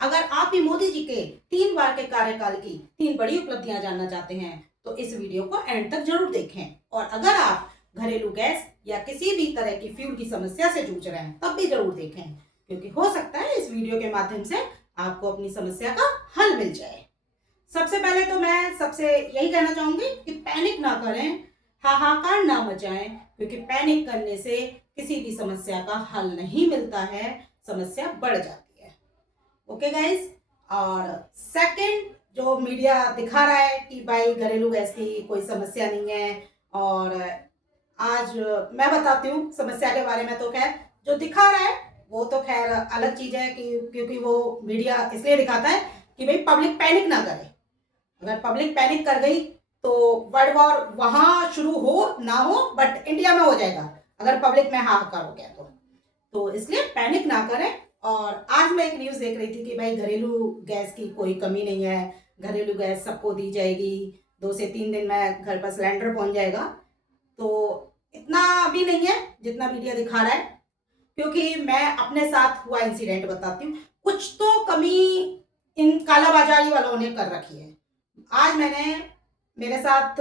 अगर आप भी मोदी जी के 3 बार के कार्यकाल की 3 बड़ी उपलब्धियां जानना चाहते हैं तो इस वीडियो को एंड तक जरूर देखें। और अगर आप घरेलू गैस या किसी भी तरह की फ्यूल की समस्या से जूझ रहे हैं तब भी जरूर देखें, क्योंकि हो सकता है इस वीडियो के माध्यम से आपको अपनी समस्या का हल मिल जाए। सबसे पहले तो मैं सबसे यही कहना चाहूंगी कि पैनिक ना करें, हाहाकार ना मचाएं, क्योंकि पैनिक करने से किसी भी समस्या का हल नहीं मिलता है, समस्या बढ़ जाती है। Okay guys. और सेकंड, जो मीडिया दिखा रहा है कि भाई घरेलू गैस की कोई समस्या नहीं है, और आज मैं बताती हूँ समस्या के बारे में। तो खैर जो दिखा रहा है वो तो खैर अलग चीज है, कि क्योंकि वो मीडिया इसलिए दिखाता है कि भाई पब्लिक पैनिक ना करे। अगर पब्लिक पैनिक कर गई तो वर्ल्ड वॉर वहां शुरू हो ना हो, बट इंडिया में हो जाएगा अगर पब्लिक में हाहाकार हो गया तो इसलिए पैनिक ना करें। और आज मैं एक न्यूज़ देख रही थी कि भाई घरेलू गैस की कोई कमी नहीं है, घरेलू गैस सबको दी जाएगी, 2 से 3 दिन में घर पर सिलेंडर पहुंच जाएगा। तो इतना भी नहीं है जितना मीडिया दिखा रहा है, क्योंकि मैं अपने साथ हुआ इंसिडेंट बताती हूँ। कुछ तो कमी इन कालाबाजारी वालों ने कर रखी है। आज मैंने मेरे साथ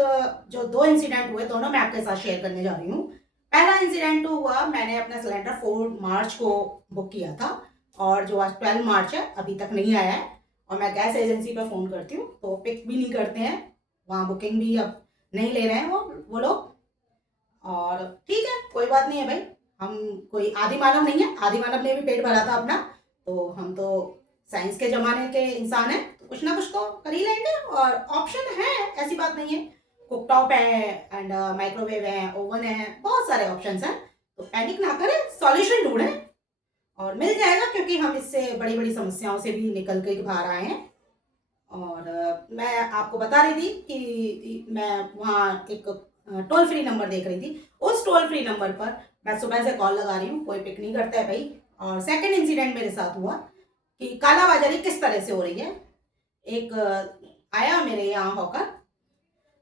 जो 2 इंसिडेंट हुए दोनों मैं आपके साथ शेयर करने जा रही हूँ। पहला इंसिडेंट हुआ, मैंने अपना सिलेंडर 4 मार्च को बुक किया था, और जो आज 12 मार्च है अभी तक नहीं आया है। और मैं गैस एजेंसी पर फ़ोन करती हूँ तो पिक भी नहीं करते हैं, वहाँ बुकिंग भी अब नहीं ले रहे हैं वो लोग। और ठीक है, कोई बात नहीं है भाई, हम कोई आदि मानव नहीं है, आदि मानव ने भी पेट भरा था अपना, तो हम तो साइंस के ज़माने के इंसान हैं, तो कुछ ना कुछ तो कर ही लेंगे। और ऑप्शन है, ऐसी बात नहीं है, कुकटॉप है एंड माइक्रोवेव है, ओवन है, बहुत सारे ऑप्शंस हैं। तो पैनिक ना करें, सॉल्यूशन ढूंढें और मिल जाएगा, क्योंकि हम इससे बड़ी बड़ी समस्याओं से भी निकल के बाहर आए हैं। और मैं आपको बता रही थी कि मैं वहाँ एक टोल फ्री नंबर देख रही थी, उस टोल फ्री नंबर पर मैं सुबह से कॉल लगा रही हूँ, कोई पिक नहीं करता है भाई। और सेकंड इंसिडेंट मेरे साथ हुआ कि कालाबाजारी किस तरह से हो रही है। एक आया मेरे यहाँ हॉकर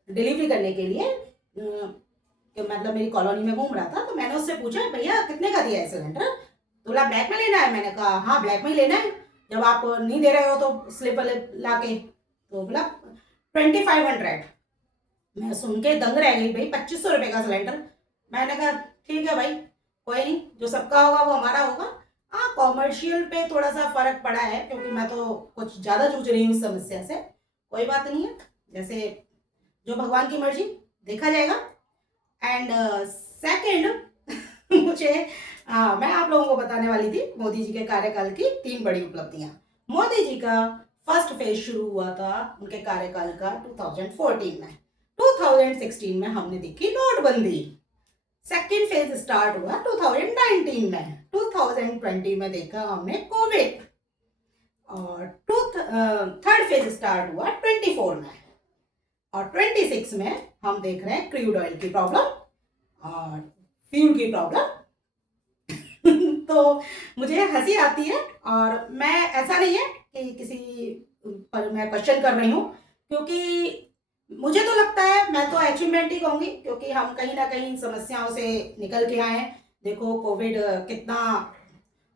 डिलीवरी करने के लिए, कि मतलब मेरी कॉलोनी में घूम रहा था, तो मैंने उससे पूछा भैया कितने का दिया है सिलेंडर। तो बोला ब्लैक में लेना है। मैंने कहा हाँ ब्लैक में ही लेना है, जब आप नहीं दे रहे हो तो स्लिप ला के। तो बोला 2500। मैं सुन के दंग रह गई, भाई 2500 रुपये का सिलेंडर। मैंने कहा ठीक है भाई, कोई नहीं, जो सबका होगा वो हमारा होगा। हाँ, कॉमर्शियल पे थोड़ा सा फर्क पड़ा है, क्योंकि मैं तो कुछ ज़्यादा जूझ रही हूँ इस समस्या से। कोई बात नहीं है, जैसे जो भगवान की मर्जी, देखा जाएगा। एंड सेकंड मुझे मैं आप लोगों को बताने वाली थी मोदी जी के कार्यकाल की 3 बड़ी उपलब्धियां। मोदी जी का फर्स्ट फेज शुरू हुआ था उनके कार्यकाल का 2014 में। 2016 में हमने देखी नोटबंदी। सेकंड फेज स्टार्ट हुआ 2019 में। 2020 में देखा हमने कोविड। और थर्ड फेज स्टार्ट हुआ 24 में। और 26 में हम देख रहे हैं क्रूड ऑयल की प्रॉब्लम और फ्यूल की प्रॉब्लम। तो मुझे हंसी आती है, और मैं, ऐसा नहीं है कि किसी पर मैं क्वेश्चन कर रही हूँ, क्योंकि मुझे तो लगता है मैं तो अचीवमेंट ही कहूँगी, क्योंकि हम कहीं ना कहीं समस्याओं से निकल के आए हैं। देखो कोविड कितना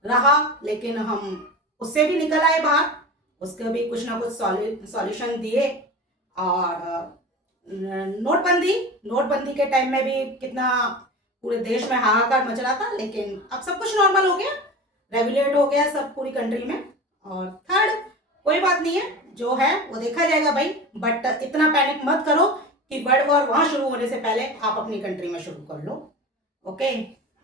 रहा, लेकिन हम उससे भी निकल आए बाहर, उसके भी कुछ ना कुछ सॉल्यूशन दिए। और नोटबंदी नोटबंदी के टाइम में भी कितना पूरे देश में हाहाकार मच रहा था, लेकिन अब सब कुछ नॉर्मल हो गया, रेगुलेट हो गया सब पूरी कंट्री में। और थर्ड, कोई बात नहीं है, जो है वो देखा जाएगा भाई, बट इतना पैनिक मत करो कि वर्ल्ड वॉर वहां शुरू होने से पहले आप अपनी कंट्री में शुरू कर लो। ओके।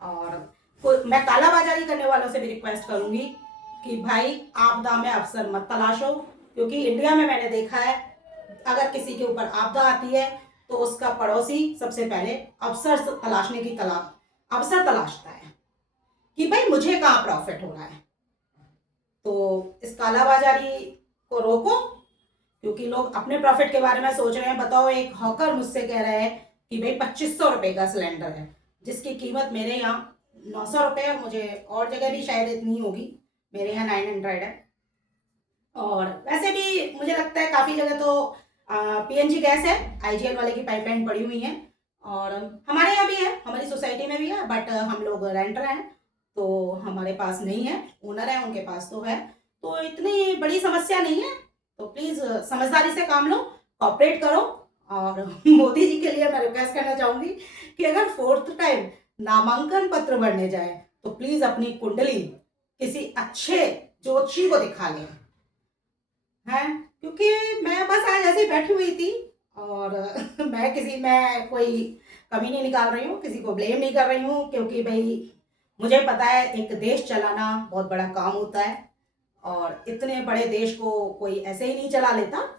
और मैं कालाबाजारी करने वालों से भी रिक्वेस्ट करूंगी कि भाई आपदा में अवसर मत तलाशो, क्योंकि इंडिया में मैंने देखा है अगर किसी के ऊपर आपदा आती है तो उसका पड़ोसी सबसे पहले अवसर तलाशता है कि भाई मुझे कहाँ प्रॉफिट हो रहा है। तो इस कालाबाजारी को रोको, क्योंकि लोग अपने प्रॉफिट के बारे में सोच रहे हैं। बताओ, एक हॉकर मुझसे कह रहा है कि भाई 2500 रुपये का सिलेंडर है, जिसकी कीमत मेरे यहाँ 900 रुपये है, मुझे और जगह भी शायद इतनी होगी, मेरे यहाँ 900 है। और वैसे भी मुझे लगता है काफ़ी जगह तो पीएनजी गैस है, आईजीएल वाले की पाइपलाइन पड़ी हुई है। और हमारे यहाँ भी है, हमारी सोसाइटी में भी है, बट हम लोग रेंटर हैं तो हमारे पास नहीं है, ओनर है उनके पास तो है। तो इतनी बड़ी समस्या नहीं है। तो प्लीज़ समझदारी से काम लो, कॉपरेट करो। और मोदी जी के लिए मैं रिक्वेस्ट करना चाहूँगी कि अगर फोर्थ टाइम नामांकन पत्र भरने जाए तो प्लीज़ अपनी कुंडली किसी अच्छे ज्योतिषी को दिखा लें, हैं? क्योंकि मैं बस आज ऐसे ही बैठी हुई थी और मैं कोई कमी नहीं निकाल रही हूँ, किसी को ब्लेम नहीं कर रही हूँ, क्योंकि भाई मुझे पता है एक देश चलाना बहुत बड़ा काम होता है और इतने बड़े देश को कोई ऐसे ही नहीं चला लेता।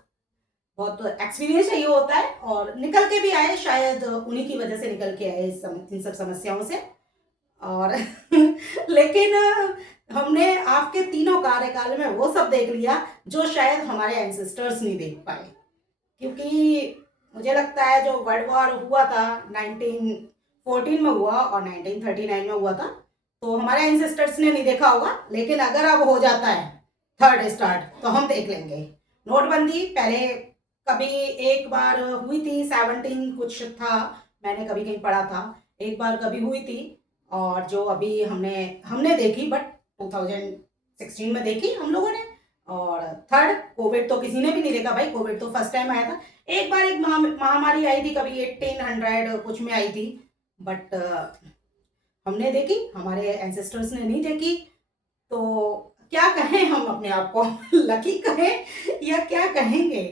बहुत एक्सपीरियंस चाहिए होता है और निकल के भी आए, शायद उन्हीं की वजह से निकल के आए इन सब समस्याओं से। और लेकिन हमने आपके तीनों कार्यकाल में वो सब देख लिया जो शायद हमारे एंसेस्टर्स नहीं देख पाए। क्योंकि मुझे लगता है जो वर्ल्ड वॉर हुआ था 1914 में हुआ और 1939 में हुआ था, तो हमारे एंसेस्टर्स ने नहीं देखा होगा, लेकिन अगर अब हो जाता है थर्ड स्टार्ट तो हम देख लेंगे। नोटबंदी पहले कभी एक बार हुई थी, 17 कुछ था, मैंने कभी कहीं पढ़ा था, एक बार कभी हुई थी। और जो अभी हमने हमने देखी, बट 2016 में देखी हम लोगों ने। और थर्ड कोविड तो किसी ने भी नहीं देखा भाई, कोविड तो फर्स्ट टाइम आया था। एक बार एक महामारी आई थी, कभी 1800 कुछ में आई थी, बट हमने देखी, हमारे एंसेस्टर्स ने नहीं देखी। तो क्या कहें हम अपने आप को, लकी कहें या क्या कहेंगे,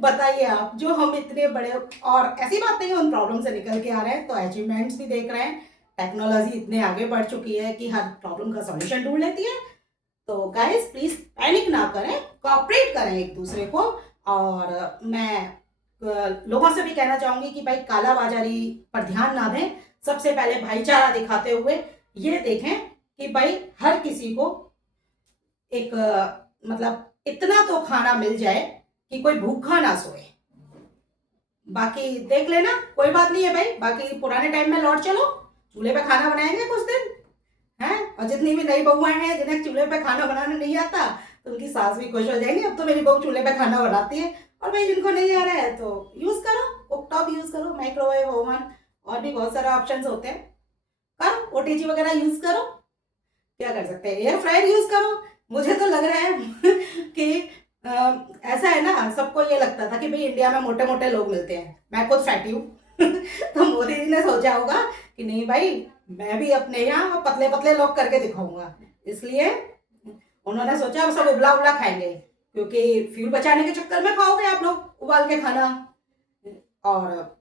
बताइए आप। जो हम इतने बड़े, और ऐसी बात नहीं है उन प्रॉब्लम से निकल के आ रहे हैं, तो अचीवमेंट्स भी देख रहे हैं, टेक्नोलॉजी इतने आगे बढ़ चुकी है कि हर प्रॉब्लम का सॉल्यूशन ढूंढ लेती है। तो गाइस प्लीज पैनिक ना करें, कोऑपरेट करें एक दूसरे को। और मैं लोगों से भी कहना चाहूंगी कि भाई कालाबाजारी पर ध्यान ना दें, सबसे पहले भाईचारा दिखाते हुए ये देखें कि भाई हर किसी को एक मतलब इतना तो खाना मिल जाए कि कोई भूखा ना सोए। बाकी देख लेना, कोई बात नहीं है भाई। बाकी पुराने टाइम में लौट चलो, चूल्हे पे खाना बनाएंगे कुछ दिन, हैं? और जितनी भी नई बहुएं हैं जिन्हें चूल्हे पे खाना बनाना नहीं आता, तो उनकी सास भी खुश हो जाएंगी, अब तो मेरी बहू चूल्हे पे खाना बनाती है। और भाई जिनको नहीं आ रहा है तो यूज करो, कुकटॉप यूज करो, माइक्रोवेव ओवन, और भी बहुत सारे ऑप्शंस होते हैं। करो ओटीजी वगैरह यूज करो, क्या कर सकते हैं, एयर फ्रायर यूज करो। मुझे तो लग रहा है कि ऐसा है ना, सबको ये लगता था कि भाई इंडिया में मोटे मोटे लोग मिलते हैं, मैं खुद फैटी हूँ तो मोदी जी ने सोचा होगा कि नहीं भाई, मैं भी अपने यहाँ पतले पतले लोग करके दिखाऊंगा, इसलिए उन्होंने सोचा अब सब उबला उबला खाएंगे, क्योंकि फ्यूल बचाने के चक्कर में खाओगे आप लोग उबाल के खाना, और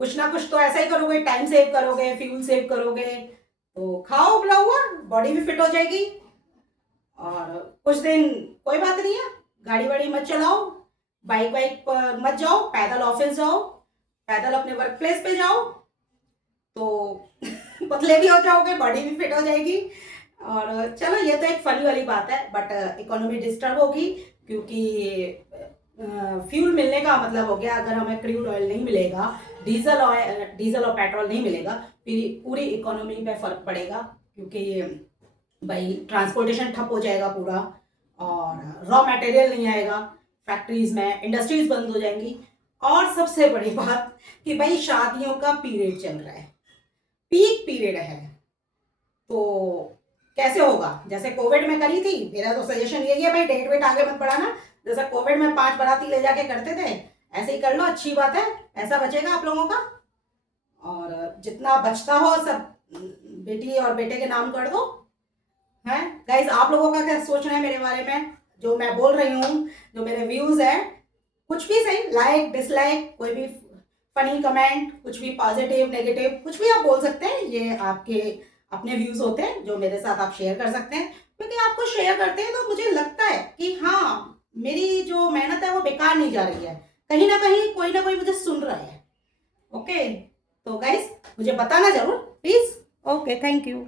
कुछ ना कुछ तो ऐसा ही करोगे, टाइम सेव करोगे, फ्यूल सेव करोगे, तो खाओ उबला हुआ, बॉडी भी फिट हो जाएगी। और कुछ दिन कोई बात नहीं है, गाड़ी वाड़ी मत चलाओ, बाइक वाइक पर मत जाओ, पैदल ऑफिस जाओ, पैदल अपने वर्क प्लेस पे जाओ, तो पतले भी हो जाओगे, बॉडी भी फिट हो जाएगी। और चलो ये तो एक फनी वाली बात है, बट इकोनॉमी डिस्टर्ब होगी, क्योंकि फ्यूल मिलने का मतलब हो गया, अगर हमें क्रूड ऑयल नहीं मिलेगा, डीजल और पेट्रोल नहीं मिलेगा, फिर पूरी इकोनॉमी पे फर्क पड़ेगा, क्योंकि भाई ट्रांसपोर्टेशन ठप हो जाएगा पूरा, और रॉ मटेरियल नहीं आएगा फैक्ट्रीज में, इंडस्ट्रीज बंद हो जाएंगी। और सबसे बड़ी बात कि भाई शादियों का पीरियड चल रहा है, पीक पीरियड है, तो कैसे होगा? जैसे कोविड में करी थी, मेरा तो सजेशन यही है भाई, डेट वेट आगे मत बढ़ाना। जैसा कोविड में 5 बाराती ले जाके करते थे, ऐसे ही कर लो, अच्छी बात है, पैसा बचेगा आप लोगों का, और जितना बचता हो सब बेटी और बेटे के नाम कर दो, हैं? गाइज आप लोगों का क्या सोचना है मेरे बारे में, जो मैं बोल रही हूँ, जो मेरे व्यूज है, कुछ भी सही, लाइक डिसलाइक, कोई भी फनी कमेंट, कुछ भी पॉजिटिव नेगेटिव, कुछ भी आप बोल सकते हैं, ये आपके अपने व्यूज होते हैं जो मेरे साथ आप शेयर कर सकते हैं। क्योंकि आपको शेयर करते हैं तो मुझे लगता है कि हाँ, मेरी जो मेहनत है वो बेकार नहीं जा रही है, कहीं ना कोई मुझे सुन रहा है। ओके, तो गाइस मुझे बताना जरूर प्लीज। Okay, thank you.